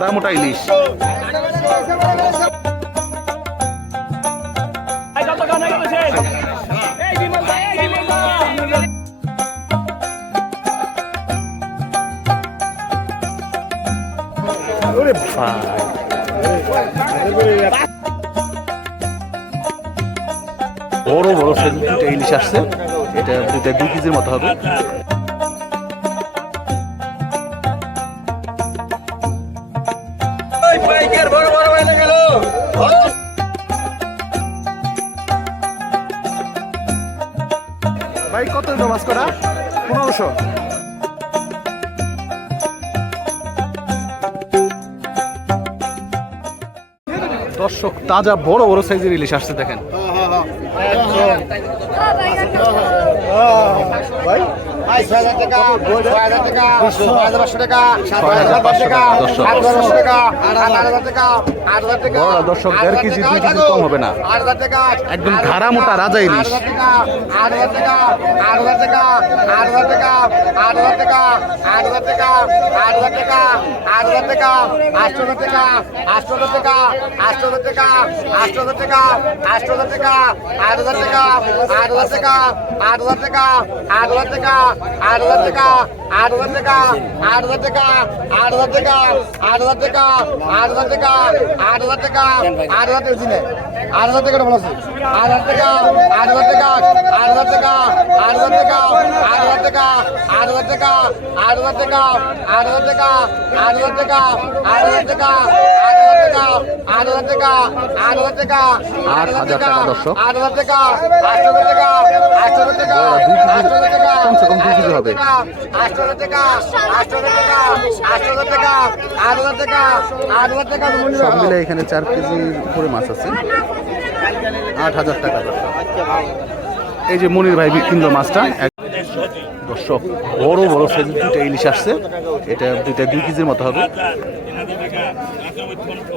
ধারা মোটা ইলিশ বড় বড় সাইজ দুটা ইলিশ আসছে। এটা দুই কেজির মতো হবে। ভাই কত হইল মাছ কটা পনেরোশো। দর্শক তাজা বড় বড় সাইজের ইলিশ আসছে দেখেন। দর্শক দেড় কেজি দুই কেজি কম হবে না একদম ধারা মোটা রাজা ইলিশ টাকা টাকা টাকা টাকা টাকা হাজার টাকা আট হাজার টাকা আট হাজার টাকা আট হাজার টাকা আট হাজার টাকা আট হাজার টাকা আট হাজার টাকা আট হাজার টাকা আট হাজার টাকা আট হাজার টাকা আট হাজার টাকা আট হাজার টাকা আট হাজার টাকা আট হাজার টাকা আট হাজার টাকা আট হাজার টাকা আট হাজার টাকা আট হাজার টাকা আট হাজার টাকা দিনে আট হাজার টাকা আট হাজার টাকা আট হাজার টাকা আট হাজার টাকা আট হাজার টাকা আট হাজার টাকা আট হাজার টাকা আট হাজার টাকা আট হাজার টাকা আট হাজার টাকা আট হাজার টাকা আট হাজার টাকা আট হাজার টাকা আট হাজার টাকা আট হাজার টাকা দর্শক। আট হাজার টাকা আট হাজার টাকা আট হাজার টাকা কেজি, আট হাজার টাকা কমসে কম দুই কেজি হবে। আট হাজার টাকা আট হাজার টাকা আট হাজার টাকা আট হাজার টাকা আট হাজার টাকা সব মিলে এখানে চার কেজির উপরে মাছ আছে আট হাজার টাকা এই যে মনির ভাই কিনলো মাছটা দর্শক বড় বড় সাইজের দুইটা ইলিশ আসছে। এটা দুইটা দুই কেজির মতো হবে।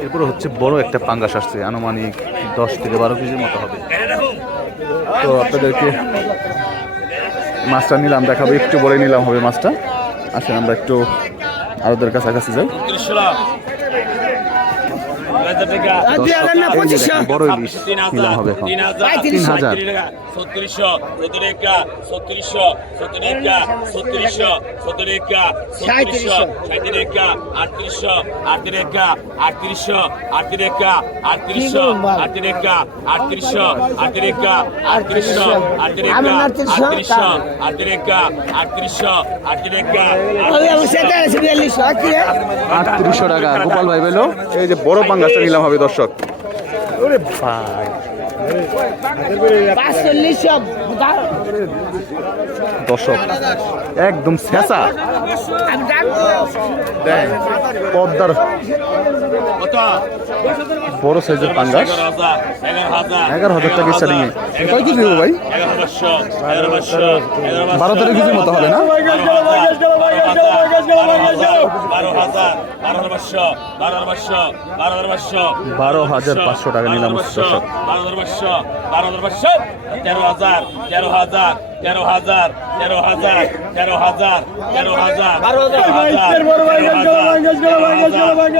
এরপরে হচ্ছে বড় একটা পাঙ্গাস আসছে, আনুমানিক দশ থেকে বারো কেজির মতো হবে। তো আপনাদেরকে মাছটা নিলাম, দেখাবো। একটু বড় নিলাম হবে মাছটা। আসলে আমরা একটু আরোদের কাছাকাছি যাই। দর্শক, এই যে দেখেন, বড় ইলিশ নিলাম হবে এখন। তিন হাজার ছত্রিশশো সত্তর একা ছত্রিশশো সত্তর একা ছত্রিশশো সত্তর একা ছত্রিশশো সাঁত্রিশ একা আটত্রিশশো আটত্রিশ একা আটত্রিশশো আটত্রিশ একা আটত্রিশশো আটত্রিশ একা আটত্রিশশো আটত্রিশ একা আটত্রিশশো আটত্রিশ একা আটত্রিশশো আটত্রিশ একা আটত্রিশশো আটত্রিশ একা আটত্রিশশো টাকা। গোপাল ভাই পেল এই যে বড় পাঙ্গাসটা নিলাম হবে দর্শক। ওরে ভাই। দর্শক, একদম শেষা পদ্মার বড় সাইজের পাঙ্গাস। এগারো হাজার টাকা স্টার্টিং এ। কয় কেজি ভাই? বারো তারিখ কেজির মতো হবে না? বারো হাজার পাঁচশো টাকা নিলাম, দর্শক। পাঁচশো বারো হাজার পাঁচশো তেরো হাজার তেরো হাজার তেরো হাজার তেরো হাজার তেরো হাজার তেরো হাজার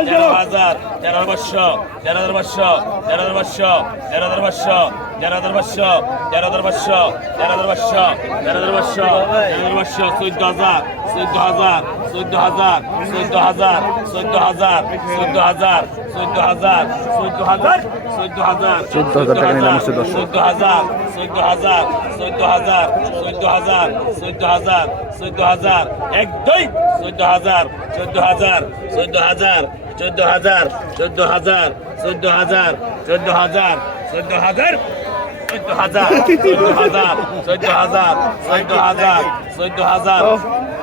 তেরো হাজার তেরো পাঁচশো তেরো হাজার পাঁচশো তেরো হাজার পাঁচশো তেরো হাজার পাঁচশো তেরো হাজার পাঁচশো তেরো হাজার পাঁচশো তেরো হাজার পাঁচশো তেরো হাজার পাঁচশো তেরো হাজার পাঁচশো চোদ্দ হাজার চোদ্দ হাজার চোদ্দ হাজার চোদ্দ হাজার চোদ্দ হাজার চোদ্দ হাজার চোদ্দ হাজার চোদ্দ হাজার চোদ্দ হাজার 14,000 টাকা নিলাম হচ্ছে দর্শক। চোদ্দ হাজার চোদ্দ হাজার চোদ্দ হাজার চোদ্দ হাজার চোদ্দ হাজার চোদ্দ হাজার এক দুই চোদ্দ হাজার চোদ্দ হাজার চোদ্দ হাজার চোদ্দ হাজার চোদ্দ হাজার চোদ্দ হাজার চোদ্দ হাজার চোদ্দ হাজার চোদ্দ হাজার চোদ্দ হাজার চোদ্দ হাজার চোদ্দ হাজার চোদ্দ হাজার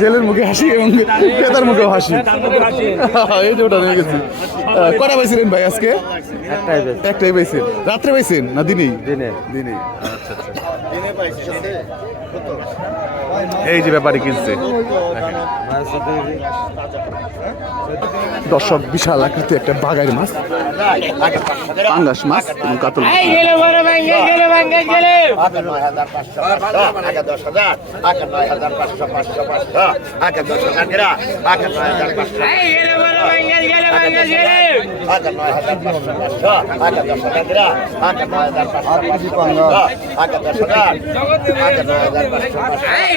জেলের মুখে হাসি এবং ক্রেতার মুখে হাসি। এই যে ওটা নিয়ে গেছি। কটা পাইছিলেন ভাই আজকে? একটাই পাইছেন। রাত্রে পাইছেন না দিনেই? দিনে। দিনেই। আচ্ছা আচ্ছা। এই যে ব্যাপারে কিনছে। দর্শক, বিশাল আকৃতি একটা বাগাই মাছ। পাঙ্গাস মাছ এবং কাতল। আগে দশ হাজার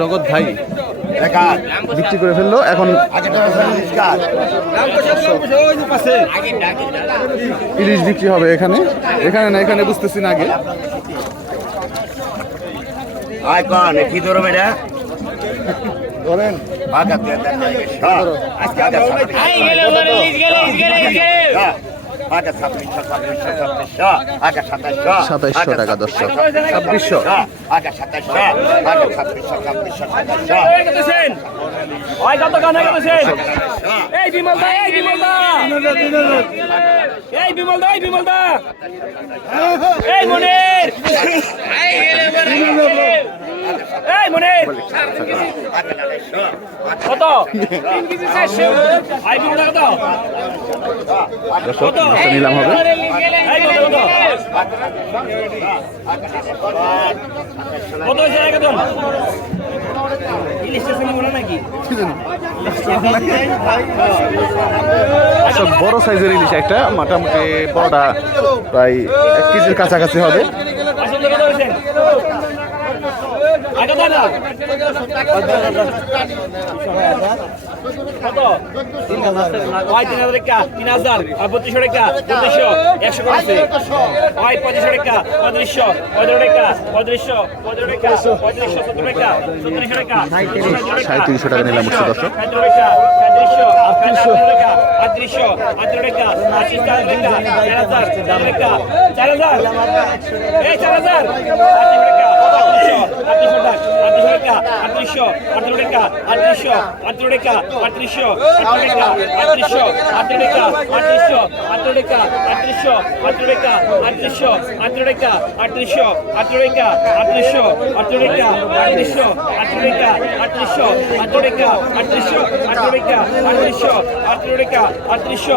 জগৎ ভাই। একা বিক্রি করে ফেলল এখন ইলিশ বিক্রি হবে এখানে। এখানে না এখানে বুঝতেছি না আগে। আয় কন কি ধরো এটা? ধরেন। আজকে আগে আগে ছাব্বিশশো ছাব্বিশশো ছাব্বিশশো আগে সাতাশশো সাতাইশশো টাকা দর্শক। ছাব্বিশশো এই বিমল দা এই বিমল দা। এই বিমল দা এই বিমল দা। এই মনির। এই মনে আচ্ছা। কত? আচ্ছা। কত? নিলাম হবে। কত আচ্ছা বড় সাইজের ইলিশ একটা মোটামুটি বড়টা প্রায় এক কেজির কাছাকাছি হবে। তিন হাজার টাকা হাজার বত্রিশশো টাকা বত্রিশশো একশো করেছে ওই পঁচিশশো টাকা পঁয়ত্রিশশো পঁয়ত্রিশ টাকা পঁয়ত্রিশশো পঁয়ত্রিশ টাকা পঁয়ত্রিশশো সত্তর টাকা সত্তরিশশো টাকা সাঁত্রিশশো টাকা নিলাম দর্শক। আটত্রিশশো আটত্রিশ টাকা আশি টাকা চার হাজার চার টাকা চার হাজার। এই চার হাজার আটত্রিশশো আটত্রিশশো টাকা। আটত্রিশশো আটত্রিশ টাকা আটত্রিশশো আটত্রিশ টাকা আটত্রিশশো আটত্রিশ টাকা আটত্রিশশো আটত্রিশ টাকা আটত্রিশশো আটত্রিশ টাকা আটত্রিশশো আটত্রিশ টাকা আটত্রিশশো আটত্রিশ টাকা আটত্রিশশো আটত্রিশ টাকা আটত্রিশশো আটত্রিশ টাকা আটত্রিশশো আটত্রিশ টাকা আটত্রিশশো আটত্রিশ টাকা আটত্রিশশো আটত্রিশ টাকা আটত্রিশশো আটত্রিশ টাকা আটত্রিশশো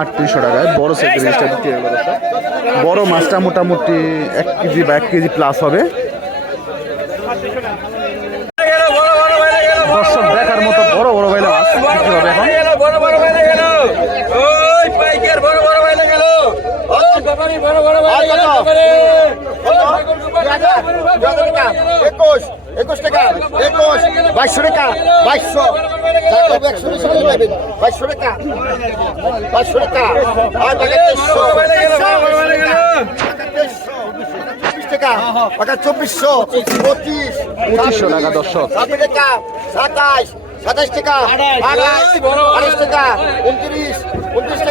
আটত্রিশশো টাকায় বড় সাইজের জিনিসটা বিক্রি হবে বড় মাছটা মোটামুটি এক কেজি বা এক কেজি প্লাস হবে। বড় বড় বড় বড় বড় বড় বড় বড় একুশ টাকা একুশ বাইশশো টাকা বাইশশো। বাইশশো টাকা বাইশশো টাকা আর টাকা তেইশশো। চব্বিশ টাকা টাকা চব্বিশশো পঁচিশ পঁচিশশো টাকা দর্শক ছাব্বিশ টাকা সাতাশ সাতাশ টাকা আঠাশ টাকা উনত্রিশ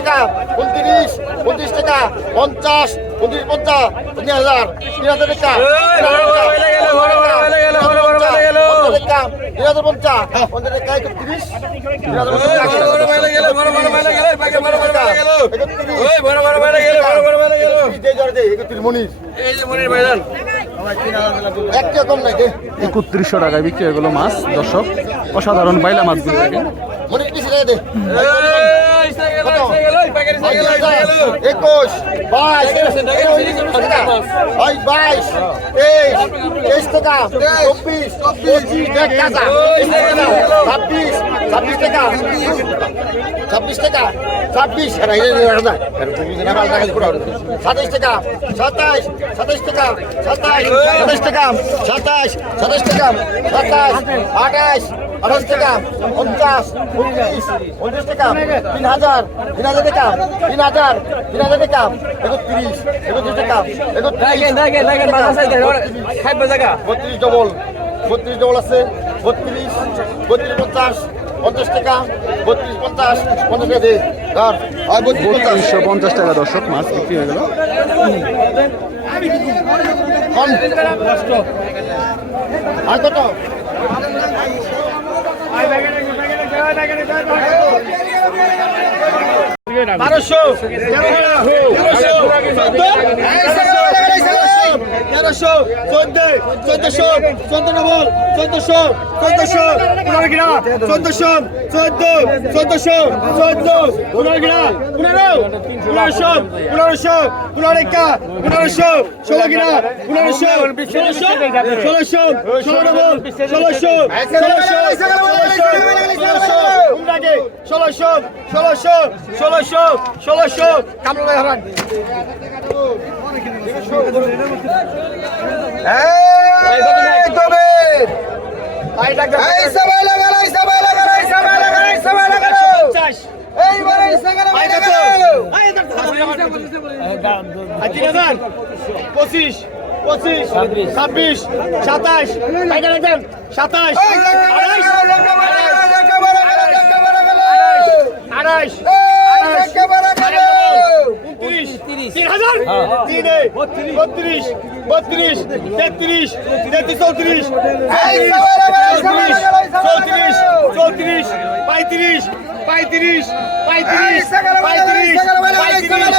টাকা উনত্রিশ উনত্রিশ টাকা পঞ্চাশ উনত্রিশ পঞ্চাশ তিন হাজার তিন হাজার টাকা তিন হাজার পঞ্চাশ পঞ্চাশ টাকা একত্রিশ তিন হাজার একত্রিশ মনির। একটা কম নাই দে একত্রিশশো টাকায় বিক্রি হয়ে গেল মাছ দর্শক। অসাধারণ বাইলা মাছগুলো কত একুশ বাইশ বাইশ তেইশ তেইশ টাকা চব্বিশ পঁচিশ দেখ টাকা ছাব্বিশ ছাব্বিশ টাকা ছাব্বিশ টাকা ছাব্বিশ সাতাইশ টাকা সাতাইশ সাতাইশ টাকা সাতাইশ সাতাইশ টাকা সাতাইশ সাতাইশ টাকা সাতাইশ আঠাইশ আঠাশ টাকা পঞ্চাশ উনত্রিশ উনত্রিশ টাকা তিন হাজার তিন হাজার টাকা তিন হাজার তিন হাজার টাকা একত্রিশ একত্রিশ টাকা বত্রিশ ডবল বত্রিশ ডবল আছে বত্রিশ বত্রিশ পঞ্চাশ পঞ্চাশ টাকা বত্রিশ পঞ্চাশ পঞ্চাশ টাকা দে ধর। আর বত্রিশ পঞ্চাশ। বত্রিশশো পঞ্চাশ টাকা দর্শক মাছ বিক্রি হয়ে গেল। আর কত? বারোশো। তেরোশো চোদ্দ চোদ্দশো চোদ্দ ডবল চোদ্দশো চোদ্দশো, পনেরো গ্রাম চোদ্দশো, চোদ্দ চোদ্দশো, চোদ্দ, পনেরো গ্রাম পনেরো, পনেরোশো পনেরোশো, পনেরো একা পনেরোশো, ষোলো গ্রাম পনেরোশো, ষোলোশো ষোলোশো ষোলোশো ষোলোশো ষোলোশো ষোলোশো পঁচিশ পঁচিশ ছাব্বিশ সাতাশ সাতাশ আড়াইশ উনত্রিশ তিন হাজার? তিনে বত্রিশ বত্রিশ তেত্রিশ তেত্রিশ চৌত্রিশ চৌত্রিশ চৌত্রিশ পঁয়ত্রিশ পঁয়ত্রিশ পঁয়ত্রিশ পঁয়ত্রিশ পঁয়ত্রিশ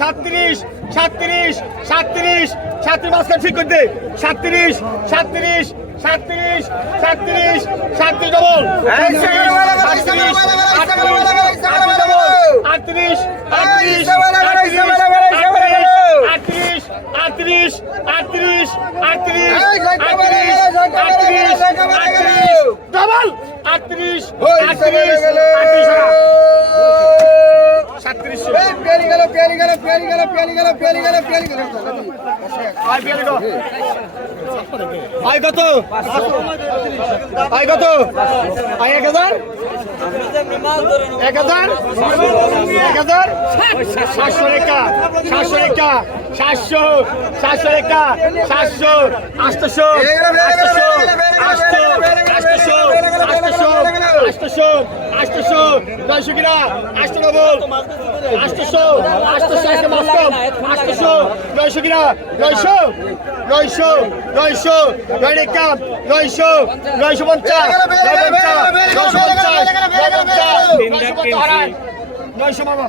সাতত্রিশ সাতত্রিশ সাতত্রিশ সাতত্রিশ মাসকে ঠিক করতে সাতত্রিশ সাতত্রিশ সাতত্রিশ সাতত্রিশ সাতত্রিশ ডবল সাতত্রিশ আটত্রিশ আটত্রিশ আটত্রিশ আটত্রিশ আটত্রিশ আটত্রিশ আটত্রিশ আটত্রিশ আটত্রিশ আটত্রিশ ডবল আটত্রিশ আটত্রিশ আটত্রিশ পেয়ালি গেল পেয়ালি গেল পেয়ালি গেল পেয়ালি গেল। আই পেয়ালি গো আই কত? আই কত? আই 1000 1000 1000 700 টাকা 700 টাকা 700 700 টাকা 700 800 800 800 800 800 900 টাকা 800 ডবল আটশো আটশো একটা মাস কম আটশো নয়শো কিনা? নয়শো নয়শো নয়শো নয় রেখা নয়শো নয়শো পঞ্চাশ নয় পঞ্চাশ, নয়শো পঞ্চাশ নয় পঞ্চাশ। পঞ্চাশ নয়শো বাবা।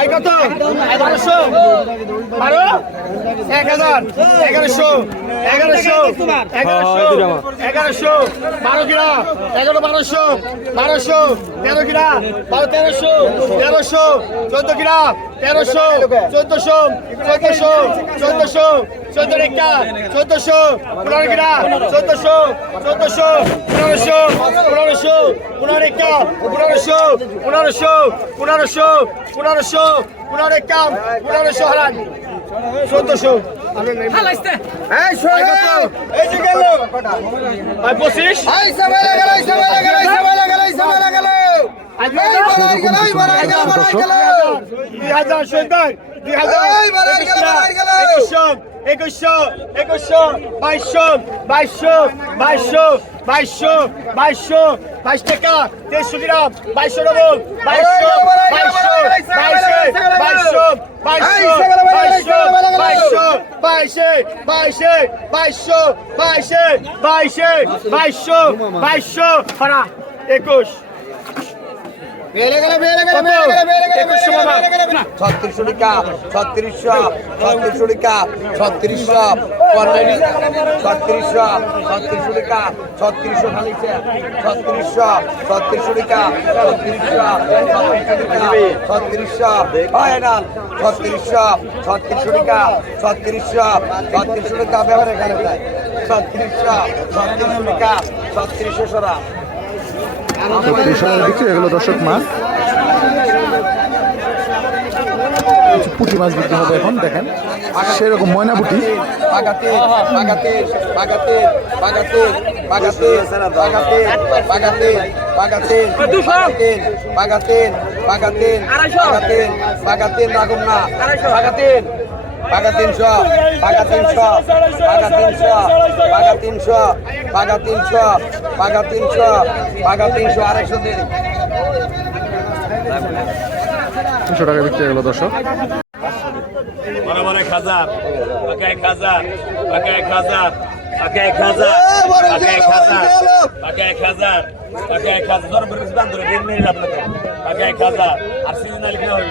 আই কত? এগারোশো বারো? এক হাজার? এগারোশো? এগারোশো? এগারোশো? এগারোশো? বারো কিনা এগারো বারোশো? বারোশো? তেরো কিনা বারো তেরোশো? তেরোশো? চোদ্দ কিনা তেরোশো চোদ্দশো চোদ্দশো চোদ্দশো চোদ্দ রেখা চোদ্দশো পনেরো কিনা চোদ্দশো চোদ্দশো পনেরোশো পনেরোশো পনেরো রেখা পনেরোশো পনেরোশো পনেরোশো পনেরোশো পনেরো রেখা পনেরোশো হারান। চোদ্দশো। পঁচিশ একুশশো একুশশো বাইশশো বাইশশো বাইশশো বাইশশো বাইশশো বাইশ টাকা দেড়শো গ্রাম বাইশশো ডবল বাইশশো বাইশশো বাইশে বাইশশো বাইশশো বাইশশো বাইশে বাইশে বাইশশো বাইশে বাইশে বাইশশো বাইশশো ফারা একুশ বেড়ে গেল বেড়ে গেল বেড়ে গেল বেড়ে গেল বেড়ে গেল ছত্রিশশো টাকা ছত্রিশশো ছত্রিশশো টাকা ছত্রিশশো অলরেডি ছত্রিশশো ছত্রিশশো টাকা ছত্রিশশো খালিছে ছত্রিশশো ছত্রিশশো টাকা ছত্রিশশো ছত্রিশশো হয় না ছত্রিশশো ছত্রিশশো টাকা ছত্রিশশো ছত্রিশশো টাকা ব্যবহার এখানে ছত্রিশশো ছত্রিশশো টাকা ছত্রিশশো সরা। বিক্রি মাছ পুঁটি মাছ বিক্রি হবে এখন দেখেন সেরকম ময়না পুঁটি বাগাতেন বাগাতেন বাগাতেন বাগাতেন রাগম না বাগাতেন বাগা তিনশো বাগা তিনশো বাগা তিনশো বাগা তিনশো বাগা তিনশো বাগা তিনশো বাগা তিনশো আড়াইশো দিন। তিনশো টাকা বিক্রি হয়ে গেলো দর্শক বরাবর এক হাজার পাকা এক হাজার পাকা এক হাজার পাকা এক হাজার পাকা এক হাজার পাকা এক হাজার পাকা এক হাজার। ধর বলে দাম ধরে দিন আপনাকে। পাকা এক হাজার আর সিজনাল হল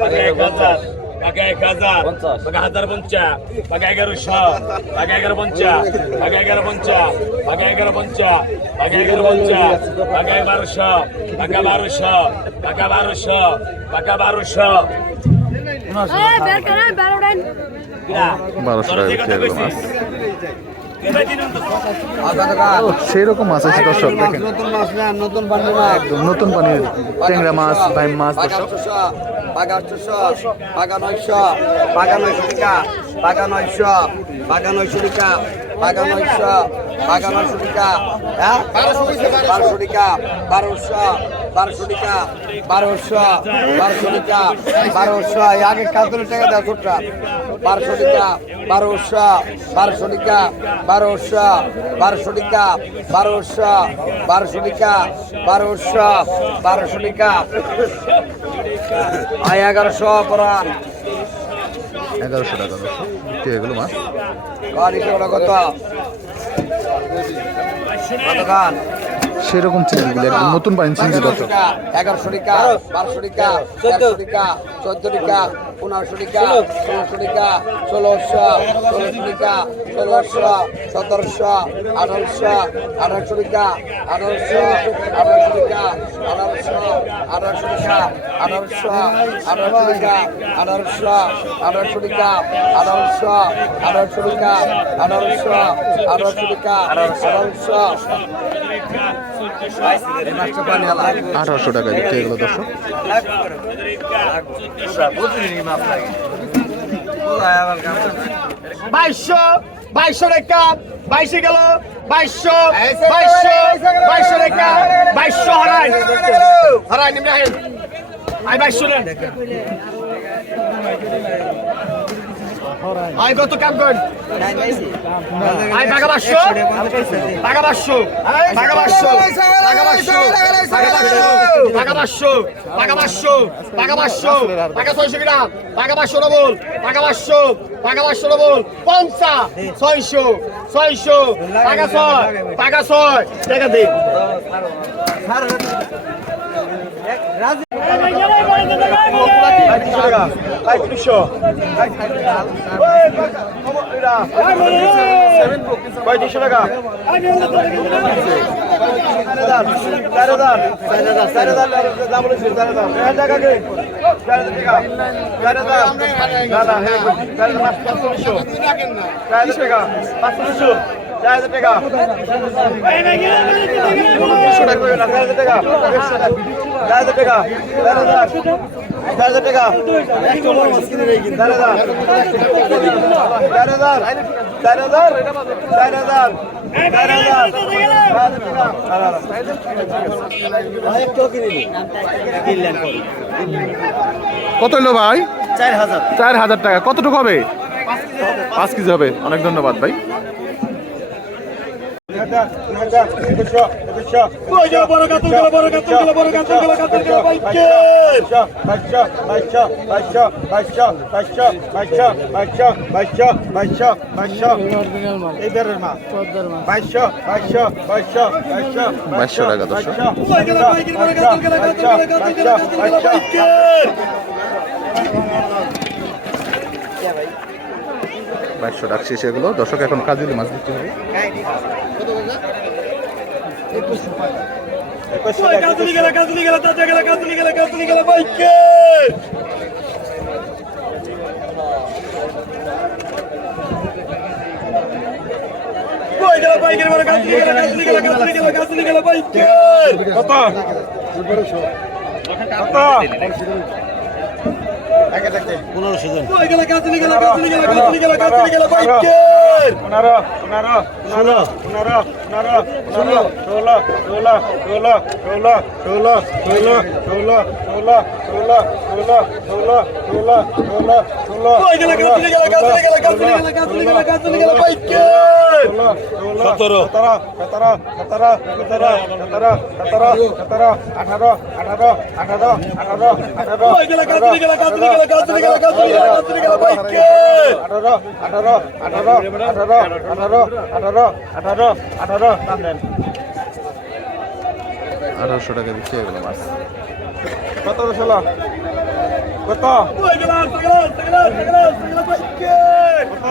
পাকা এক হাজার। পাকা এক হাজার পাকা হাজার পঞ্চা পাকা এগারোশো পাকা এগারো পঞ্চা পাকা এগারো পঞ্চা পাকা এগারো পঞ্চা পাকা এগারো পঞ্চা পাকা বারোশো পাকা বারোশো পাকা বারোশো পাকা বারোশো। সেই রকম মাছ। আছে দর্শক দেখেন। নতুন পানির ট্যাংরা মাছ বাইম মাছ দর্শক। পাগা আটশোশো পাগা নয়শো পাগা নয়শো টাকা পাগা নয়শো পাগা নয়শো টাকা পাগা নয়শো পাগা নয়শো টাকা হ্যাঁ? বারোশো টাকা, বারোশো বারোশো টাকা, বারোশো বারোশো টাকা, বারোশো। আগে কাতলের টাকা দেওয়া ছোটটা। বারোশো টাকা বারোশো বারোশো টাকা বারোশো বারোশো টাকা বারোশো বারোশো টাকা বারোশো বারোশো টাকা। আয় এগারোশো পরান এগারোশো টাকা বিক্রি হয়ে মাছ কত? সেরকম চিংড়িগুলো একদম নতুন পানি চিংড়ি এগারোশো টাকা বারোশো টাকা তেরোশো টাকা চোদ্দ টাকা পনেরোশো টাকা ষোলোশো টাকা ষোলোশো ষোলোশো টাকা ষোলোশো সতেরোশো আঠারোশো আঠারোশো টাকা আঠারোশো আঠারোশো টাকা আঠারোশো আঠারোশো টাকা আঠারোশো আঠারোশো টাকা আঠারোশো আঠারোশো টাকা আঠারোশো আঠারোশো টাকা আঠারোশো আঠারোশো টাকা আঠারোশো। আঠারোশো টাকা গেলো দর্শক। বাইশশো বাইশশো রেখা বাইশে গেল বাইশশো বাইশশো বাইশশো রেখা বাইশশো হারাই। হারাই নিম্ন আই বাইশশো আই কত কাম করেন আই টাকা পাঁচশো টাকা পাঁচশো টাকা পাঁচশো টাকা পাঁচশো টাকা পাঁচশো টাকা পাঁচশো টাকা পাঁচশো টাকা ছয়শো গ্রাম টাকা পাঁচশো ডবল টাকা পাঁচশো টাকা পাঁচশো ডবল পঞ্চা ছয়শো ছয়শো টাকা ছয় টাকা ছয় টাকা দিন পঁয়ত্রিশশো টাকা চার হাজার না হ্যাঁ টাকা পাঁচশো কত হলো ভাই? চার হাজার। চার হাজার টাকা। কতটুকু হবে? পাঁচ কেজি হবে। অনেক ধন্যবাদ ভাই। বাইশশো টাকা দর্শক বাইশশো টাকা শেষ এগুলো দর্শক এখন কাজুলি মাছ বিক্রি হবে কাজুলি গেলা কাজুলি গেলা তাজা গেলা কাজুলি গেলা কাজুলি গেলা বাইকে কই গেলা বাইকের বড় কাজুলি গেলা কাজুলি গেলা কাজুলি গেলা কাজুলি গেলা বাইকে কত কই বাইশশো ডাকছি সেগুলো দর্শক এখন কাজুলি মাছ বিক্রি হবে। কত? পনেরোশো জন ষোলো পনেরো পনেরো ষোলো ষোলো ষোলো ষোলো ষোলো ষোলো ষোলো ষোলো ষোলো ষোলো ষোলো ষোলো ষোলো ষোলো ষোলো সতেরো সতেরো সতেরো সতেরো সতেরো সতেরো সতেরো সতেরো আঠারো আঠারো আঠারো আঠারো আঠারো বাইকে আঠারো আঠারো আঠারো আঠারো আঠারো আঠারো আঠারো আঠারো টানলেন আঠারোশো টাকা দিচ্ছে এগুলো মাছ কত ষোলো কত কত